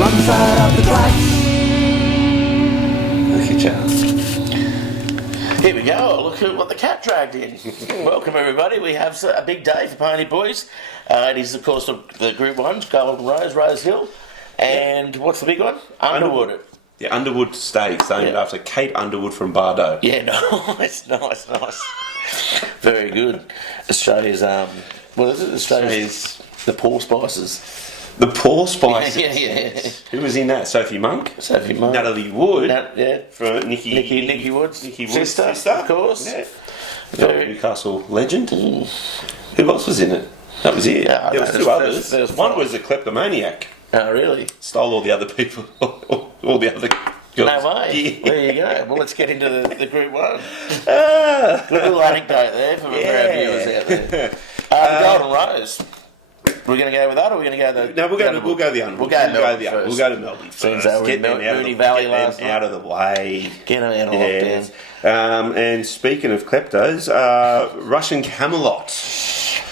wrong side of the tracks. Look at you. Here we go. Look at what the cat dragged in. Welcome, everybody. We have a big day for Ponyboys. It is, of course, the Group 1, Golden Rose, Rose Hill. And what's the big one? Underwood. The Underwood Stakes, named after Kate Underwood from Bardo. Yeah, nice. Very good. Australia's, what is it? Australia's the Poor Spices. The Poor Spices. Yeah. Who was in that? Sophie Monk. Natalie Wood. For Nikki Wood's sister, of course. Yeah. Newcastle legend. Who else was in it? That was it. Yeah, there was two others. One was a kleptomaniac. Oh, really? Stole all the other people, all the other girls. No way. Yeah. There you go. Well, let's get into the Group 1. Good little anecdote there for our viewers out there. Golden Rose. We're going to go with that, or we're going to go the? No, we'll go the Underwood. We'll go to Melbourne first. Get them out of the way. Get them out of lockdown. And speaking of kleptos, Russian Camelot.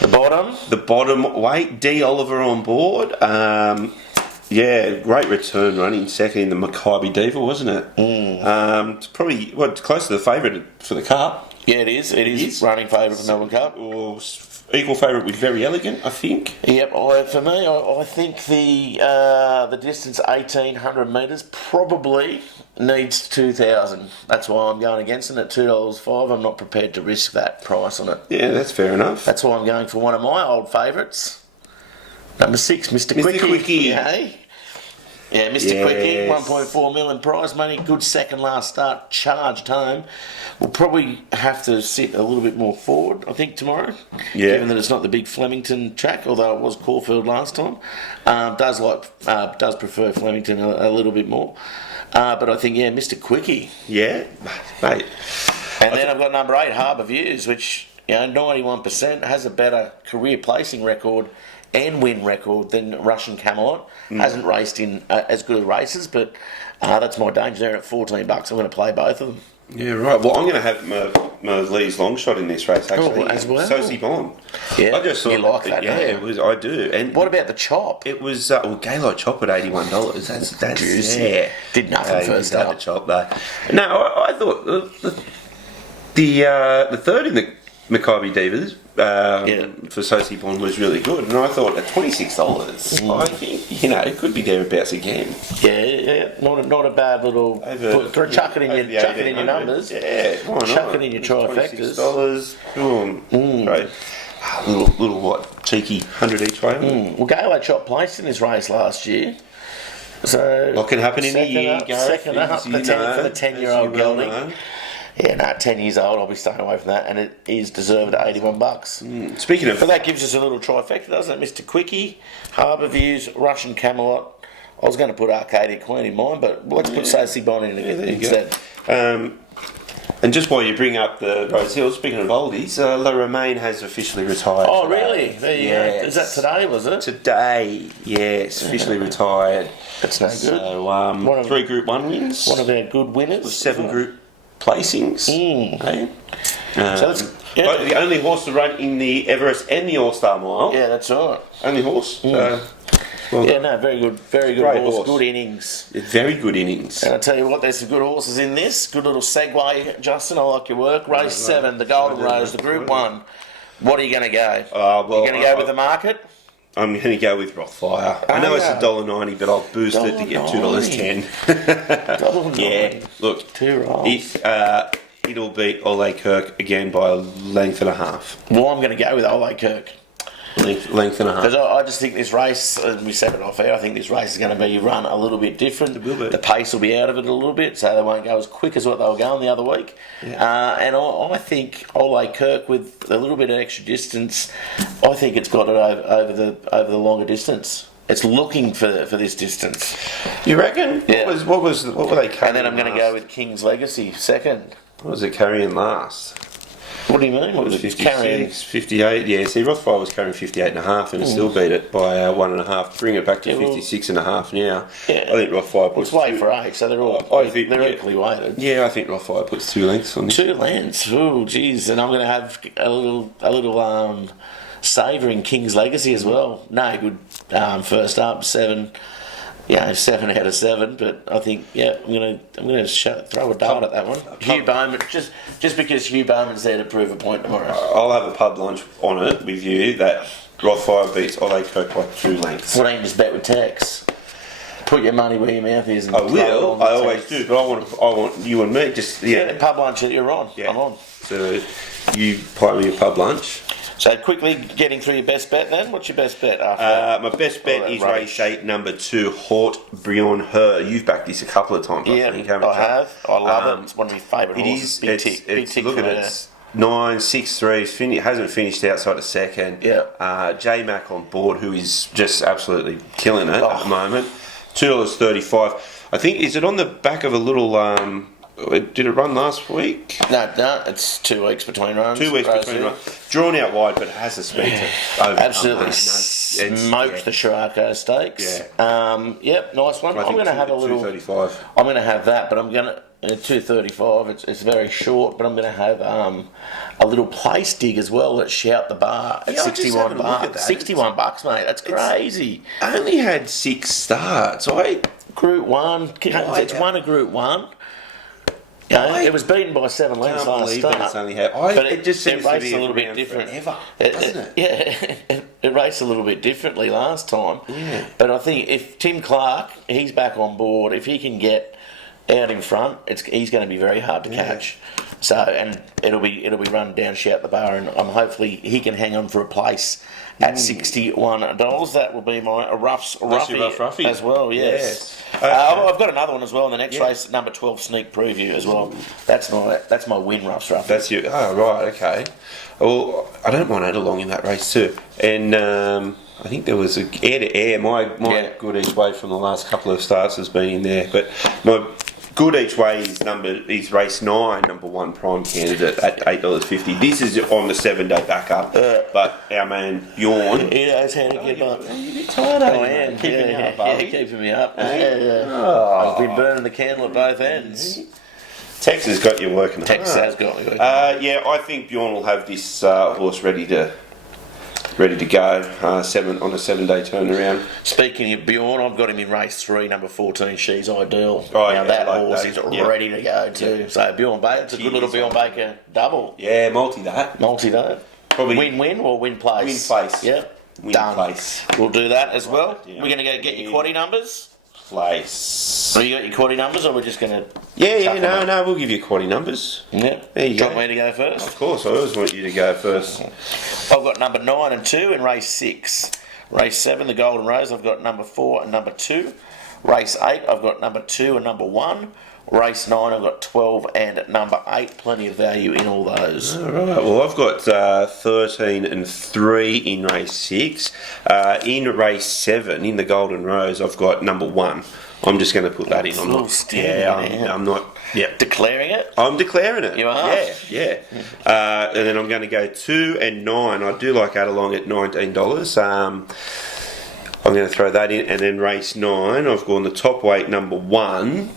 The bottom weight. D. Oliver on board. Great return running second in the Maccabi Diva, wasn't it? It's probably close to the favourite for the Cup. Yeah, it is. It is running favourite for Melbourne Cup. Or equal favourite with Very Elegant, I think. Yep. For me, I think the distance 1,800 metres probably needs 2,000. That's why I'm going against it at $2.05. I'm not prepared to risk that price on it. Yeah, that's fair enough. That's why I'm going for one of my old favourites. Number 6, Mr. Quickie. Yeah, Mr. Quickie, 1.4 million prize money, good second last start, charged home. We'll probably have to sit a little bit more forward, I think, tomorrow. Yeah. Given that it's not the big Flemington track, although it was Caulfield last time. Does prefer Flemington a little bit more. But I think, Mr. Quickie. Yeah, mate. And then I've got number 8, Harbour Views, which, 91%, has a better career placing record and win record than Russian Camelot. Hasn't raced in as good races, but that's my danger there at $14. I'm going to play both of them. Yeah, right. Well, I'm going to have my Lee's long shot in this race, actually. As well? Sosie Bond. Yeah, I just thought, you like that, yeah, don't you? I do. And what about the chop? it was, Gaylord Chop at $81. That's juicy. Yeah. Did nothing first up. up. The chop, though. No, I thought the third in the Maccabi Divas for Sosie Bond was really good, and I thought at $26, I think it could be thereabouts again. Yeah, not a bad little. Chuck it in your numbers. Yeah, why not? Chuck it in your trifectas. $26. Great. Little what? Cheeky 100 each way. Well, Gaylord Chop placed in this race last year. So what can happen in a year? Second up for the 10-year-old gelding. Yeah, 10 years old, I'll be staying away from that, and it is deserved at $81. Speaking of... But that gives us a little trifecta, doesn't it? Mr. Quickie, Harbour Views, Russian Camelot. I was going to put Arcadia Queen in mine, but let's put Sosie Bond in instead. And just while you bring up the Rose Hill, speaking of oldies, La Romaine has officially retired. Oh, really? There you go. Is that today, was it? Today, yes, officially retired. That's no good. So, 3 Group 1 wins. One of our good winners. 7 Group placings. So that's the only horse to run in the Everest and the All-Star Mile. Yeah, that's right. Only horse. Very good Great horse. Good innings. Very good innings. And I tell you what, there's some good horses in this. Good little segue, Justin. I like your work. Race 7, the Golden Rose, the Group 1. What are you going to go? You're going to go with the market? I'm going to go with Rothfire. I know it's $1.90, but I'll boost it to get $2.10. $1.90. Yeah, look, 2 rolls. It'll beat Ole Kirk again by a length and a half. Well, I'm going to go with Ole Kirk. Length and a half. Because I just think this race, as we said it off air, I think this race is going to be run a little bit different. It will be. The pace will be out of it a little bit, so they won't go as quick as what they were going the other week. Yeah. And I think Ole Kirk, with a little bit of extra distance, I think it's got it over the longer distance. It's looking for this distance. You reckon? Yeah. What were they carrying? And then I'm going to go with King's Legacy second. What was it carrying last? What do you mean? What was it 56, carrying? 58, yeah. See, Rothfire was carrying 58.5 and it still beat it by 1.5. Bring it back to 56.5 now. Yeah. I think Rothfire puts... It's weight for 8, so they're all they're equally weighted. Yeah, I think Rothfire puts 2 lengths on this. 2 lengths? Oh, geez. And I'm going to have a little savouring King's Legacy as well. No, good first up, 7. 7 out of 7. But I think, I'm gonna throw a dart at that one. Hugh Bowman, just because Hugh Bowman's there to prove a point tomorrow. I'll have a pub lunch on it with you that Rothfire beats Ollie Coke by 2 lengths. Why don't you just bet with Tex? Put your money where your mouth is. And I will. I always do. But I want you and me just pub lunch that you're on. Yeah. I'm on. So you pay me a pub lunch. So quickly getting through your best bet then. What's your best bet after that? My best bet is race 8, number 2, Hort Brion Her. You've backed this a couple of times, I think, haven't you? I have. I love it. It's one of my favourite horses. Big tick look for at her. it. 9.63. Hasn't finished outside the second. Yeah. J Mac on board, who is just absolutely killing it at the moment. $2.35. I think, is it on the back of a little? Did it run last week? No, it's 2 weeks between runs. 2 weeks between runs. Drawn out wide, but it has the speed to overcome. Absolutely smoked the Shirako Stakes. Nice one. I'm going to have a little. 2.35. I'm going to have that, but I'm going to. 2.35. It's very short, but I'm going to have a little place dig as well at Shout the Bar at $61. $61, mate. That's crazy. Only had 6 starts. Group 1. It's won a Group 1. It was beaten by 7 lengths last start. It's only but it just seems to raced be a little bit different, doesn't it? It raced a little bit differently last time. Yeah. But I think if Tim Clark, he's back on board. If he can get out in front, he's going to be very hard to catch. So, and it'll be run down Shout the Bar, and hopefully he can hang on for a place at $61. That will be my roughie as well. Yes. Okay. I've got another one as well in the next race, number 12 sneak preview as well. That's my win roughie. That's you. Oh right, okay. Well, I don't mind Adelong in that race too, and I think there was a air to air. My good each way from the last couple of starts has been in there, but my good each way is race 9, number 1 prime candidate at $8.50. This is on the 7-day backup, but our man Bjorn. He knows how to get up. You're a bit tired, I am. Keeping me up, keeping me up. I've been burning the candle at both ends. Tex has got you working hard. Tex has got me working. I think Bjorn will have this horse ready to go on a 7-day turnaround. Speaking of Bjorn, I've got him in race 3, number 14. She's Ideal. That horse is ready to go too. Yeah. So Bjorn Baker, it's a good little Bjorn Baker double. Yeah, multi that. Probably win-win or win place. Win place. Yep. Win Done. Place. We'll do that as well. Yeah. We're going to get your quaddie numbers. Place. So you got your quaddie numbers, or we're just going to? No, we'll give you quaddie numbers. Yeah. There you go. Want me to go first? Of course, I always want you to go first. I've got number 9 and 2 in race 6. Race 7, the Golden Rose, I've got number 4 and number 2. Race 8, I've got number 2 and number 1. Race 9, I've got 12 and number 8. Plenty of value in all those. All right. Well, I've got 13 and 3 in race 6. In race 7, in the Golden Rose, I've got number 1. I'm just going to put that in. I'm not. Yeah. Declaring it? I'm declaring it. You are? Yeah. And then I'm going to go 2 and 9. I do like Adelong at $19. I'm going to throw that in. And then race 9, I've gone the top weight number 1.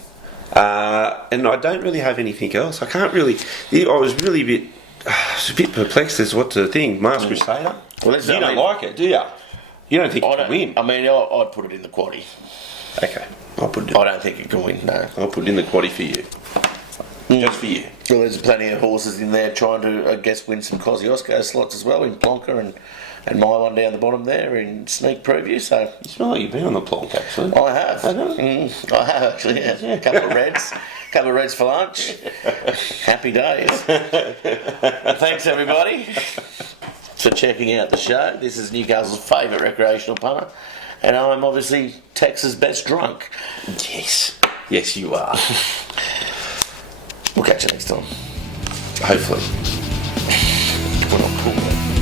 And I don't really have anything else. I can't really. I was really a bit perplexed as what to think. Mars Crusader? Well, you don't like it, do you? You don't think it can win? I mean, I'd put it in the quaddie. Okay. I'll put it in. I don't think it can win, no. I'll put it in the quaddie for you. Just for you. Well, there's plenty of horses in there trying to, I guess, win some Kosciuszko slots as well in Plonker and my one down the bottom there in sneak preview. So you smell like you've been on the Plonk, actually. I have. I have, actually, yeah. A couple of reds for lunch. Happy days. Thanks, everybody, for checking out the show. This is Newcastle's favourite recreational punter. And I'm obviously Texas' best drunk. Yes. Yes, you are. We'll catch you next time. Hopefully. We're not cool.